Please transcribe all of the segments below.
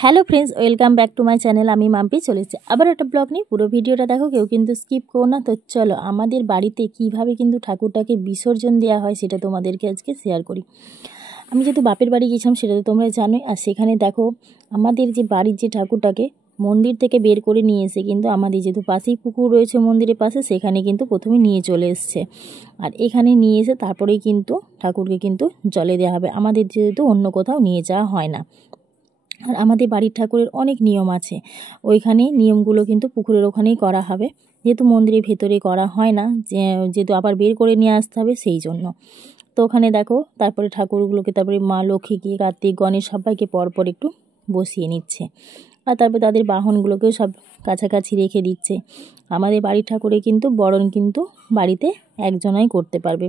Hello friends, welcome back to my channel. আমি মাম্পি চলেছি আবার একটা ব্লগ নিয়ে। পুরো ভিডিওটা দেখো, কেউ কিন্তু স্কিপ করো না। তো চলো আমাদের বাড়িতে কিভাবে কিন্তু ঠাকুরটাকে বিসর্জন দেওয়া হয় সেটা তোমাদেরকে আজকে শেয়ার করি। আমি যেহেতু বাপের বাড়ি গেছিলাম সেটা তো তোমরা জানোই। আর সেখানে দেখো আমাদের যে বাড়ির যে ঠাকুরটাকে মন্দির থেকে বের করে নিয়ে এসে কিন্তু আমাদের যেহেতু পাশেই পুকুর রয়েছে মন্দিরের পাশে, সেখানে কিন্তু প্রথমে নিয়ে চলে এসছে। আর এখানে নিয়ে এসে তারপরেই কিন্তু ঠাকুরকে কিন্তু জলে দেওয়া হবে। আমাদের যেহেতু অন্য কোথাও নিয়ে যাওয়া হয় না। আর আমাদের বাড়ির ঠাকুরের অনেক নিয়ম আছে, ওইখানে নিয়মগুলো কিন্তু পুকুরের ওখানেই করা হবে, যেহেতু মন্দিরের ভেতরে করা হয় না, যেহেতু আবার বের করে নিয়ে আসতে হবে সেই জন্য। তো ওখানে দেখো তারপরে ঠাকুরগুলোকে, তারপরে মা লক্ষ্মীকে, কার্তিক, গণেশ সবাইকে পরপর একটু বসিয়ে নিচ্ছে। আর তারপরে তাদের বাহনগুলোকেও সব কাছাকাছি রেখে দিচ্ছে। আমাদের বাড়ির ঠাকুরে কিন্তু বরণ কিন্তু বাড়িতে একজনাই করতে পারবে,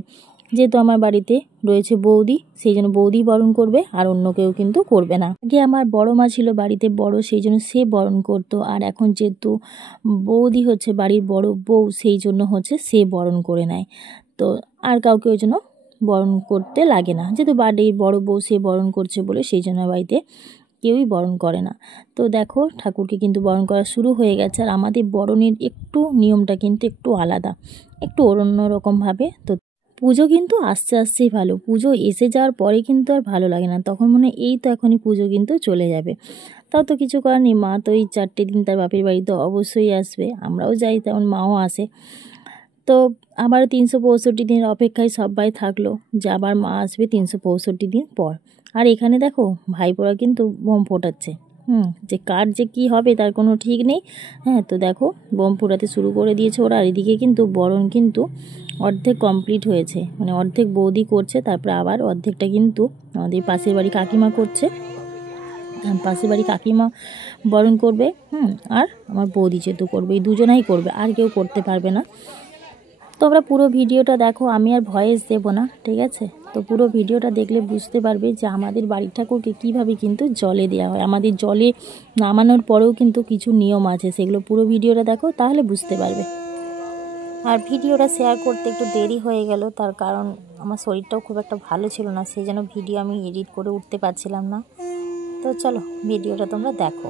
যেহেতু আমার বাড়িতে রয়েছে বৌদি, সেই জন্য বৌদি বরণ করবে, আর অন্য কেউ কিন্তু করবে না। আগে আমার বড় মা ছিল বাড়িতে বড়, সেই জন্য সে বরণ করতো। আর এখন যেহেতু বৌদি হচ্ছে বাড়ির বড় বউ, সেই জন্য হচ্ছে সে বরণ করে নেয়। তো আর কাউকে ওই জন্য বরণ করতে লাগে না, যেহেতু বাড়ির বড় বউ সে বরণ করছে বলে, সেই জন্য বাড়িতে কেউই বরণ করে না। তো দেখো ঠাকুরকে কিন্তু বরণ করা শুরু হয়ে গেছে। আর আমাদের বরণের একটু নিয়মটা কিন্তু একটু আলাদা, একটু অন্যরকমভাবে। তো পুজো কিন্তু আস্তে আস্তেই ভালো, পুজো এসে যাওয়ার পরে কিন্তু আর ভালো লাগে না, তখন মনে হয় এই তো এখনই পুজো কিন্তু চলে যাবে। তাও তো কিছু করার নেই, মা তো এই 4টে দিন তার বাপের বাড়িতে অবশ্যই আসবে, আমরাও যাই তেমন মাও আসে। তো আবার 365 দিনের অপেক্ষায় সবাই থাকলো যে আবার মা আসবে 365 দিন পর। আর এখানে দেখো ভাইপোরা কিন্তু বোম ফোটাচ্ছে, যে কার যে কি হবে তার কোনো ঠিক নেই। হ্যাঁ, তো দেখো বোম ফোটাতে শুরু করে দিয়েছে ওরা। আর এদিকে কিন্তু বরণ কিন্তু অর্ধেক কমপ্লিট হয়েছে, মানে অর্ধেক বৌদি করছে, তারপরে আবার অর্ধেকটা কিন্তু আমাদের পাশের বাড়ি কাকিমা করছে। পাশের বাড়ি কাকিমা বরণ করবে, আর আমার বৌদি যেহেতু করবে, এই দুজনাই করবে, আর কেউ করতে পারবে না। তোমরা পুরো ভিডিওটা দেখো, আমি আর ভয়েস দেবো না, ঠিক আছে? তো পুরো ভিডিওটা দেখলে বুঝতে পারবে যে আমাদের বাড়ির ঠাকুরকে কীভাবে কিন্তু জলে দেওয়া হয়। আমাদের জলে নামানোর পরেও কিন্তু কিছু নিয়ম আছে, সেগুলো পুরো ভিডিওটা দেখো, তাহলে বুঝতে পারবে। আর ভিডিওটা শেয়ার করতে একটু দেরি হয়ে গেল, তার কারণ আমার শরীরটাও খুব একটা ভালো ছিল না, সেই জন্য ভিডিও আমি এডিট করে উঠতে পারছিলাম না। তো চলো ভিডিওটা তোমরা দেখো।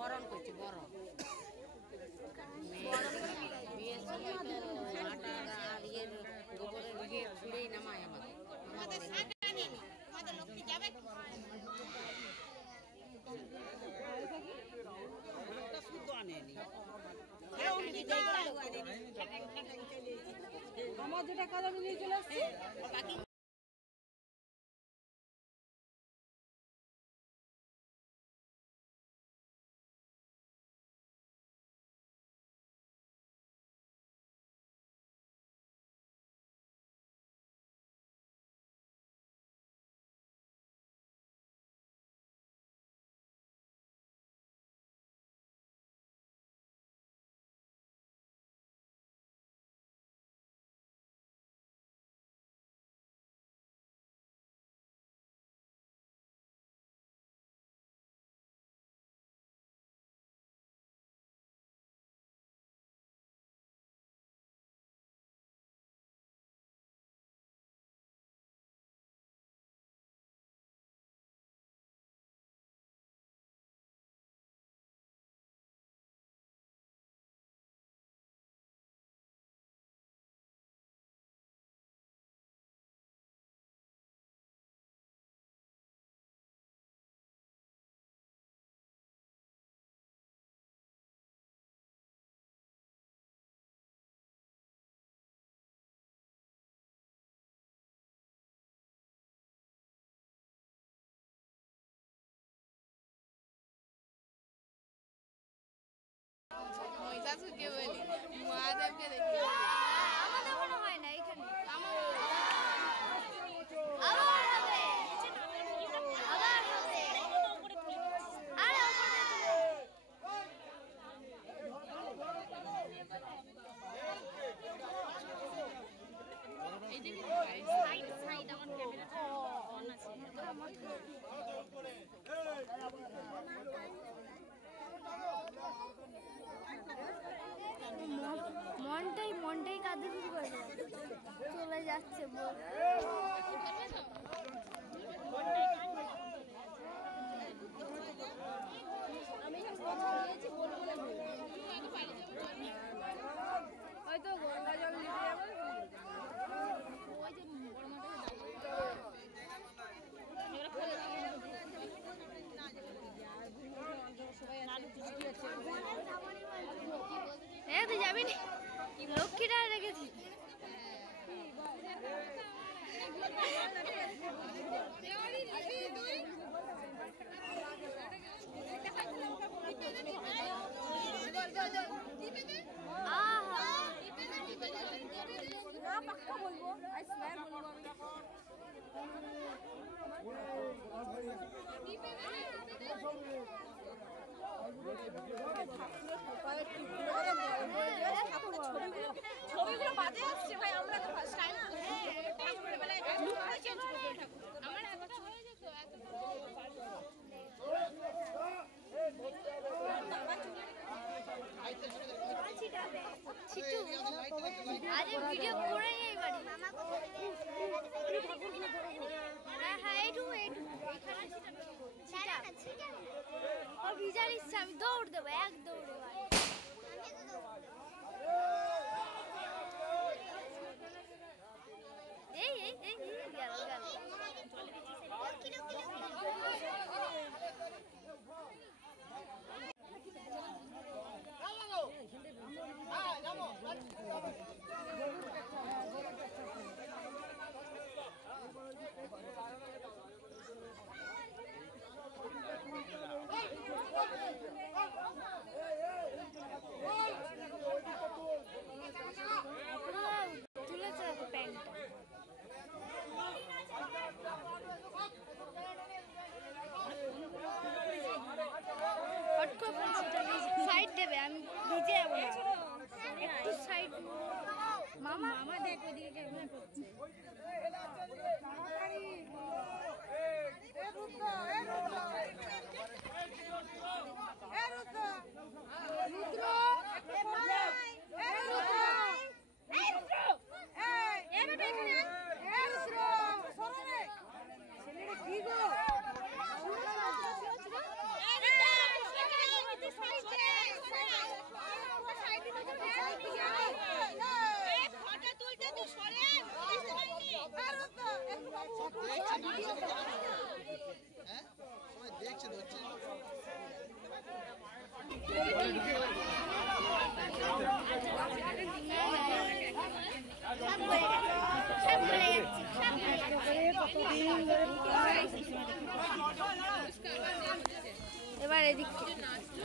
বরণ করছি বরণ বিয়ের সময় তো আটা আর ইয়ের গোবরের ইয়ে ছুঁড়েই নামায় আমাদের লক্ষ্মী যাবে শুদ্ধ আনেনি আমার যেটা কাজ আমি নিয়ে চলে আসছি। শাশুড়কে বলি মহাদেবকে দেখি আমাদের মনে হয় না এখানে আবার হবে আবার হবে আরে এই যে সাইড আমার ক্যামেরাটা অন আছে মনটাই কাঁদতে শুরু করে চলে যাচ্ছে হয়তো গঙ্গা জল নিতে যাবে তুই যাবি না লক্ষ্মীটা রেখেছি বলবো ছবিগুলো বাজে আসছে ভাই আমরা তো ফার্স্ট টাইম না ঠাকুরের বেলায় লুকটা চেঞ্জ করতে ঠাকুর আমার এত হয়ে যেত আরে ভিডিও করে নেই বাড়ি মামা হ্যাঁ এইটু ও ভিজার ইচ্ছা আমি দৌড় দেবো এক দৌড়ে সাইড দেবে আমি ভিজে যাবো একটু সাইড মামা মামা দেখ ওইদিকে কেমন করছে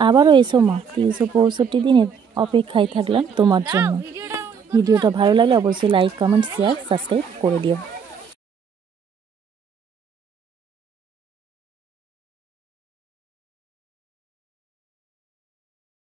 আবারও এসো মা 365 দিনের অপেক্ষায় থাকলাম তোমার জন্য। ভিডিওটা ভালো লাগলে অবশ্যই লাইক কমেন্ট শেয়ার সাবস্ক্রাইব করে দিও।